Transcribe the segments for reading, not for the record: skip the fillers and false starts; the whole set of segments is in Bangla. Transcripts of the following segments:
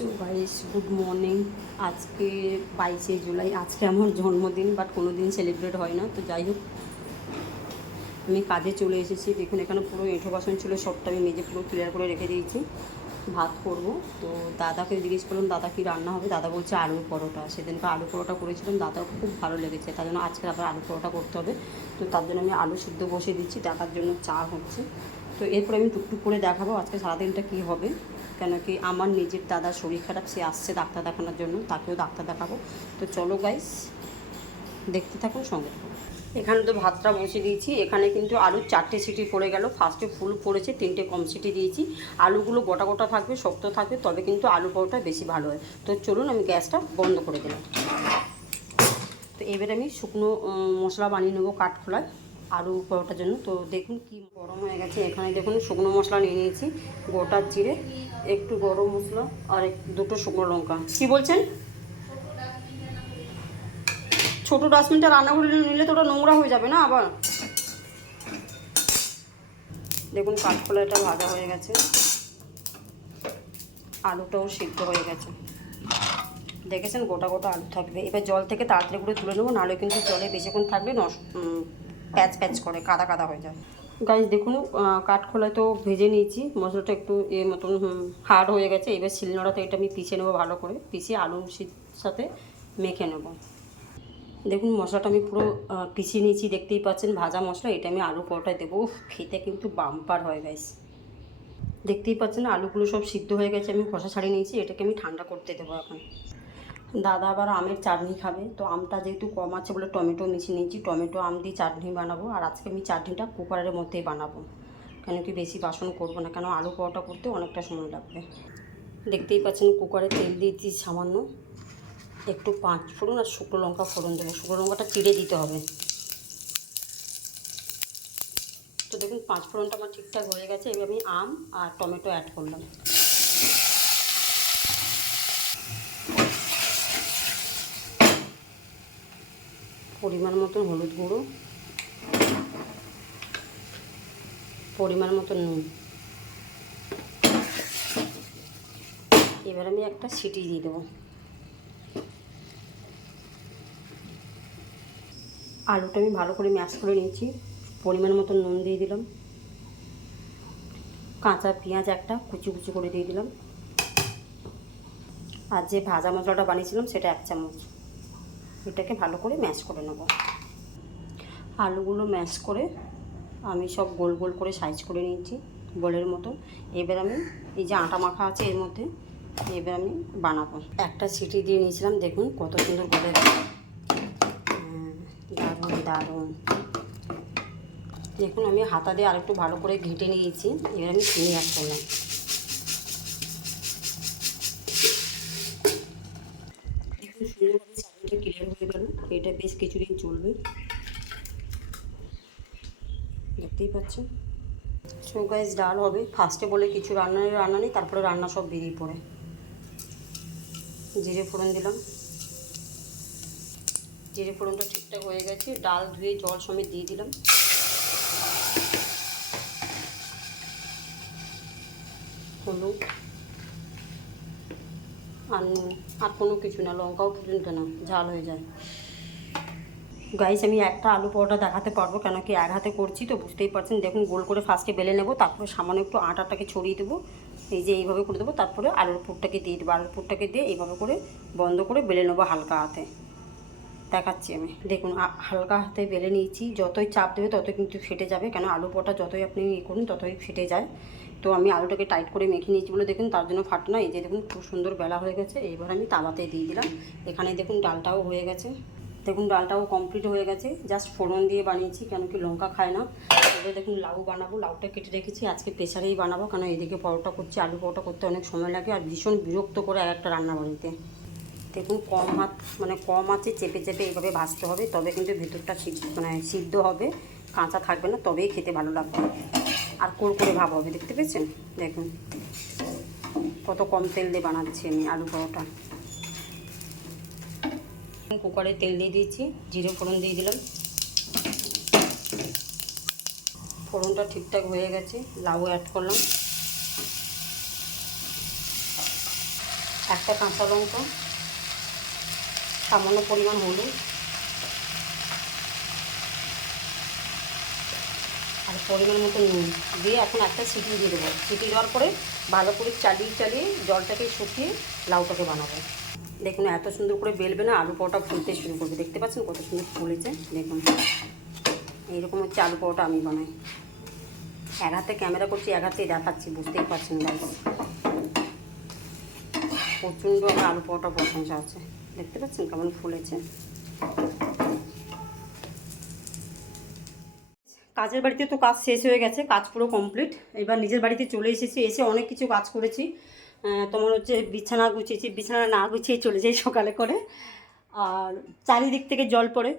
So guys good morning. আজকে 22শে জুলাই। আজকে আমার জন্মদিন, বাট কোনো দিন সেলিব্রেট হয় না। তো যাই হোক, আমি কাজে চলে এসেছি। দেখুন এখানে পুরো এঁঠো বাসন ছিল, সবটা আমি মেজে পুরো ক্লিয়ার করে রেখে দিয়েছি। ভাত করব। তো দাদাকে জিজ্ঞেস করলাম দাদা কী রান্না হবে। দাদা বলছে আলুর পরোটা। সেদিনকে আলু পরোটা করেছিলাম, দাদার খুব ভালো লেগেছে, তার জন্য আজকে আবার আলু পরোটা করতে হবে। তো তার জন্য আমি আলু সিদ্ধ বসিয়ে দিচ্ছি, দাদার জন্য চা হচ্ছে। তো এরপরে আমি টুকটুক করে দেখাবো আজকে সারাদিনটা কী হবে। কেন কি আমার নিজের দাদার শরীর খারাপ, সে আসছে ডাক্তার দেখানোর জন্য, তাকেও ডাক্তার দেখাবো। তো চলো গাইস, দেখতে থাকুন, সঙ্গে থাকুন। এখানে তো ভাতটা বসিয়ে দিয়েছি। এখানে কিন্তু আলুর 4টে সিটি পড়ে গেল। ফার্স্টে ফুল পড়েছে, 3টে কম সিটি দিয়েছি। আলুগুলো গোটা গোটা থাকবে, শক্ত থাকবে, তবে কিন্তু আলু পরোটা বেশি ভালো হয়। তো চলুন, আমি গ্যাসটা বন্ধ করে দিলাম। তো এবারে আমি শুকনো মশলা বানিয়ে নেবো কাঠখোলায় আলু পরোটার জন্য। তো দেখুন কি গরম হয়ে গেছে। এখানে দেখুন শুকনো মশলা নিয়ে নিয়েছি, গোটা জিরে, একটু গরম মশলা আর দুটো শুকনো লঙ্কা। কি বলছেন? ছোটো ডাস্টবিনটা রান্না করে নিলে তো ওটা নোংরা হয়ে যাবে না আবার। দেখুন কাঠখোলাটা ভাজা হয়ে গেছে, আলুটাও সিদ্ধ হয়ে গেছে। দেখেছেন গোটা গোটা আলু থাকবে। এবার জল থেকে তাড়াতাড়ি করে তুলে নেবো, নাহলে কিন্তু জলে বেশিক্ষণ থাকলে প্যাচ প্যাচ করে, কাদা কাদা হয়ে যায়। গাইস দেখুন কাঠখোলায় তো ভেজে নিয়েছি, মশলাটা একটু মতন হার্ড হয়ে গেছে। এবার শিলনোড়াতে এটা আমি পিষে নেবো, ভালো করে পিষে আলুর সাথে মেখে নেব। দেখুন মশলাটা আমি পুরো পিষিয়ে নিয়েছি, দেখতেই পাচ্ছেন ভাজা মশলা। এটা আমি আলু পরোটায় দেবো, খেতে কিন্তু বাম্পার হয় গাইস। দেখতেই পাচ্ছেন আলুগুলো সব সিদ্ধ হয়ে গেছে, আমি খোসা ছাড়িয়ে নিয়েছি। এটাকে আমি ঠান্ডা করতে দেবো এখন। দাদা আবার আমের চাটনি খাবে, তো আমটা যেহেতু কম আছে বলে টমেটো মিশিয়ে নিয়েছি। টমেটো আম দিয়ে চাটনি বানাবো, আর আজকে আমি চাটনিটা কুকারের মধ্যেই বানাবো। কেন কি বেশি বাসন করবো না, কেন আলু পরোটা করতে অনেকটা সময় লাগবে। দেখতেই পাচ্ছেন কুকারে তেল দিয়েছি সামান্য, একটু 5 ফোড়ন আর শুকনো লঙ্কা ফোড়ন দেবো। শুকনো লঙ্কাটা চিড়ে দিতে হবে। তো দেখুন 5 ফোড়নটা আমার ঠিকঠাক হয়ে গেছে। এবার আমি আম আর টমেটো অ্যাড করলাম। পরিমাণ মতন হলুদ গুঁড়ো, পরিমাণ মতন নুন। এবার আমি একটা সিটি দিয়ে দেবো। আলুটা আমি ভালো করে ম্যাশ করে নিয়েছি, পরিমাণ মতন নুন দিয়ে দিলাম। কাঁচা পেঁয়াজ একটা কুচি কুচি করে দিয়ে দিলাম। আর যে ভাজা মশলাটা বানিয়েছিলাম সেটা 1 চামচ। এটাকে ভালো করে ম্যাশ করে নেব। আলুগুলো ম্যাশ করে আমি সব গোল গোল করে সাইজ করে নিয়েছি বলের মতো। এবার আমি এই যে আটা মাখা আছে এর মধ্যে এবার আমি বানাবো। একটা সিটি দিয়ে নিয়েছিলাম, দেখুন কত সুন্দর করে, দারুণ দারুণ। দেখুন আমি হাতা দিয়ে আরেকটু ভালো করে ঘেঁটে নিয়েছি। এবার আমি চিনি অ্যাড করলাম। দেখুন সুন্দরভাবে চাটনিটা ক্লিয়ার হয়ে গেল। এটা বেশ কিছুদিন চলবে, দেখতেই পাচ্ছেন। সো গাইস ডাল হবে ফার্স্টে বলে কিছু রান্না নেই, তারপরে রান্না সব বেরিয়ে পড়ে। জিরে ফোড়ন দিলাম, জিরে ফোড়নটা ঠিকঠাক হয়ে গেছে। ডাল ধুয়ে জল সমেত দিয়ে দিলাম। হলুদ আর নুন, আর কোনো কিছু না, লঙ্কাও পর্যন্ত না, ঝাল হয়ে যায়। গাইস আমি একটা আলু পরোটা দেখাতে পারবো, কেন কি এক হাতে করছি তো বুঝতেই পারছেন। দেখুন গোল করে ফার্স্টে বেলে নেব, তারপরে সামান্য একটু আটাটাকে ছড়িয়ে দেবো, এই যে এইভাবে করে দেবো। তারপরে আলুর পুরটাকে দিয়ে দেবো। আলুর পুরটাকে দিয়ে এইভাবে করে বন্ধ করে বেলে নেবো হালকা হাতে। দেখাচ্ছি আমি, দেখুন হালকা হাতে বেলে নিয়েছি। যতই চাপ দেবে ততই কিন্তু ফেটে যাবে, কেন আলু পরোটা যতই আপনি করুন ততই ফেটে যায়। তো আমি আলুটাকে টাইট করে মেখে নিয়েছি বলে দেখুন তার জন্য ফাটে না। এই যে দেখুন খুব সুন্দর বেলা হয়ে গেছে। এইবার আমি তাওয়াতে দিয়ে দিলাম। এখানে দেখুন ডালটাও হয়ে গেছে। দেখুন ডালটাও কমপ্লিট হয়ে গেছে, জাস্ট ফোড়ন দিয়ে বানিয়েছি, কেন কি লঙ্কা খায় না। এবার দেখুন লাউ বানাবো, লাউটা কেটে রেখেছি। আজকে প্রেসারেই বানাবো, কারণ এদিকে পরোটা করছি, আলু পরোটা করতে অনেক সময় লাগে আর ভীষণ বিরক্ত করে একটা রান্না বাড়িতে। দেখুন কম আছে চেপে চেপে এইভাবে ভাজতে হবে, তবে কিন্তু ভেতরটা সিদ্ধ হবে, কাঁচা থাকবে না, তবেই খেতে ভালো লাগবে আর করে ভাব হবে। দেখতে পেয়েছেন দেখুন কত কম তেল দিয়ে বানাচ্ছি আমি আলু পরোটা। কুকারে তেল দিয়ে দিয়েছি, জিরে ফোড়ন দিয়ে দিলাম। ফোড়নটা ঠিকঠাক হয়ে গেছে, লাউ অ্যাড করলাম। একটা কাঁচা লঙ্কা, সামান্য পরিমাণ হলুদ আর পরিমাণ মতো নুন দিয়ে এখন একটা সিটি দিয়ে দেবো। সিটি দেওয়ার পরে ভালো করে চালিয়ে চালিয়ে জলটাকে শুকিয়ে লাউটাকে বানাবো। দেখুন এত সুন্দর করে বেলবে না, আলু পরোটা ফুলতে শুরু করবে। দেখতে পাচ্ছেন কত সুন্দর ফুলেছে। দেখুন এইরকম হচ্ছে আলু পরোটা আমি বানাই। এক হাতে ক্যামেরা করছি, এক হাতেই দেখাচ্ছি, বুঝতেই পারছেন গাইস। প্রচণ্ড আমার আলু পরোটা প্রশংসা আছে। দেখতে পাচ্ছেন কেমন ফুলেছে। কাজের বাড়িতে তো কাজ শেষ হয়ে গেছে, কাজ পুরো কমপ্লিট। এবার নিজের বাড়িতে চলে এসেছি, এসে অনেক কিছু কাজ করেছি। তোমার হচ্ছে বিছানা গুছিয়েছি, বিছানা না গুছিয়ে চলে যাই সকালে করে। আর চারিদিক থেকে জল পড়ে,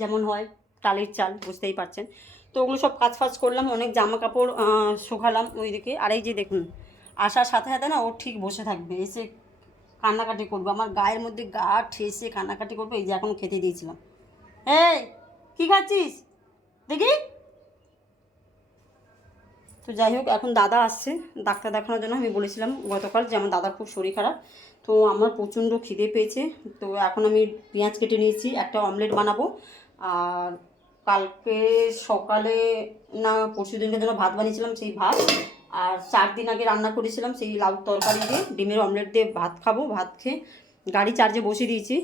যেমন হয় টালির চাল, বুঝতেই পারছেন। তো ওগুলো সব কাজ ফাজ করলাম, অনেক জামা কাপড় শুকালাম ওইদিকে। আর এই যে দেখুন আসার সাথে সাথে না ও ঠিক বসে থাকবে, এসে কান্নাকাটি করবে, আমার গায়ের মধ্যে গা ঠেসে কান্নাকাটি করবে। এই যে এখন খেতে দিয়েছিলাম। এই কী খাচ্ছিস দেখি। তো যাই হোক, এখন দাদা আসছে ডাক্তার দেখানোর জন্য। আমি বলেছিলাম গতকাল যে আমার দাদার খুব শরীর খারাপ, তো আমার প্রচণ্ড খিদে পেয়েছে। তো এখন আমি পেঁয়াজ কেটে নিয়েছি, একটা অমলেট বানাবো। আর কালকে সকালে না পরশু দিনকে যেন ভাত বানিয়েছিলাম, সেই ভাত। আর 4 দিন আগে রান্না করেছিলাম সেই লাউ তরকারি দিয়ে ডিমের অমলেট দিয়ে ভাত খাবো। ভাত খেয়ে গাড়ি চার্জে বসিয়ে দিয়েছি,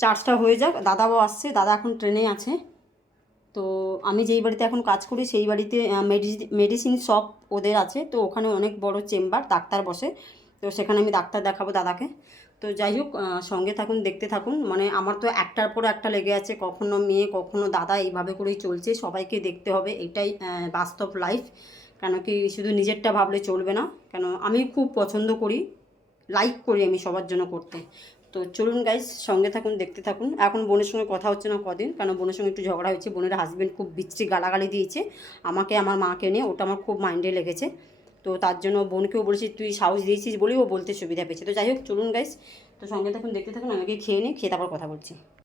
চার্জটা হয়ে যাক। দাদাও আসছে, দাদা এখন ট্রেনে আছে। তো আমি যেই বাড়িতে এখন কাজ করি সেই বাড়িতে মেডিসিন শপ ওদের আছে। তো ওখানে অনেক বড় চেম্বার, ডাক্তার বসে। তো সেখানে আমি ডাক্তার দেখাবো দাদাকে। তো যাই হোক, সঙ্গে থাকুন, দেখতে থাকুন। মানে আমার তো একটার পর একটা লেগে আছে, কখনো মেয়ে কখনো দাদা, এইভাবে করেই চলছে। সবাইকে দেখতে হবে, এটাই বাস্তব লাইফ। কেন কি শুধু নিজেরটা ভাবলে চলবে না। কেন আমি খুব পছন্দ করি, লাইক করি আমি সবার জন্য করতে। তো চলুন গাইস, সঙ্গে থাকুন, দেখতে থাকুন। এখন বোনের সঙ্গে কথা হচ্ছে না কদিন, কারণ বোনের সঙ্গে একটু ঝগড়া হয়েছে। বোনের হাজব্যান্ড খুব বিচ্ছিরি গালাগালি দিয়েছে আমাকে, আমার মাকে নিয়ে। ওটা আমার খুব মাইন্ডে লেগেছে। তো তার জন্য বোনকেও বলেছি তুই সাহস দিয়েছিস বলেই ও বলতে সুবিধা পেয়েছে। তো যাই হোক চলুন গাইস, তো সঙ্গে থাকুন, দেখতে থাকুন। আমাকে খেয়ে নিই, খেয়ে তারপর কথা বলছি।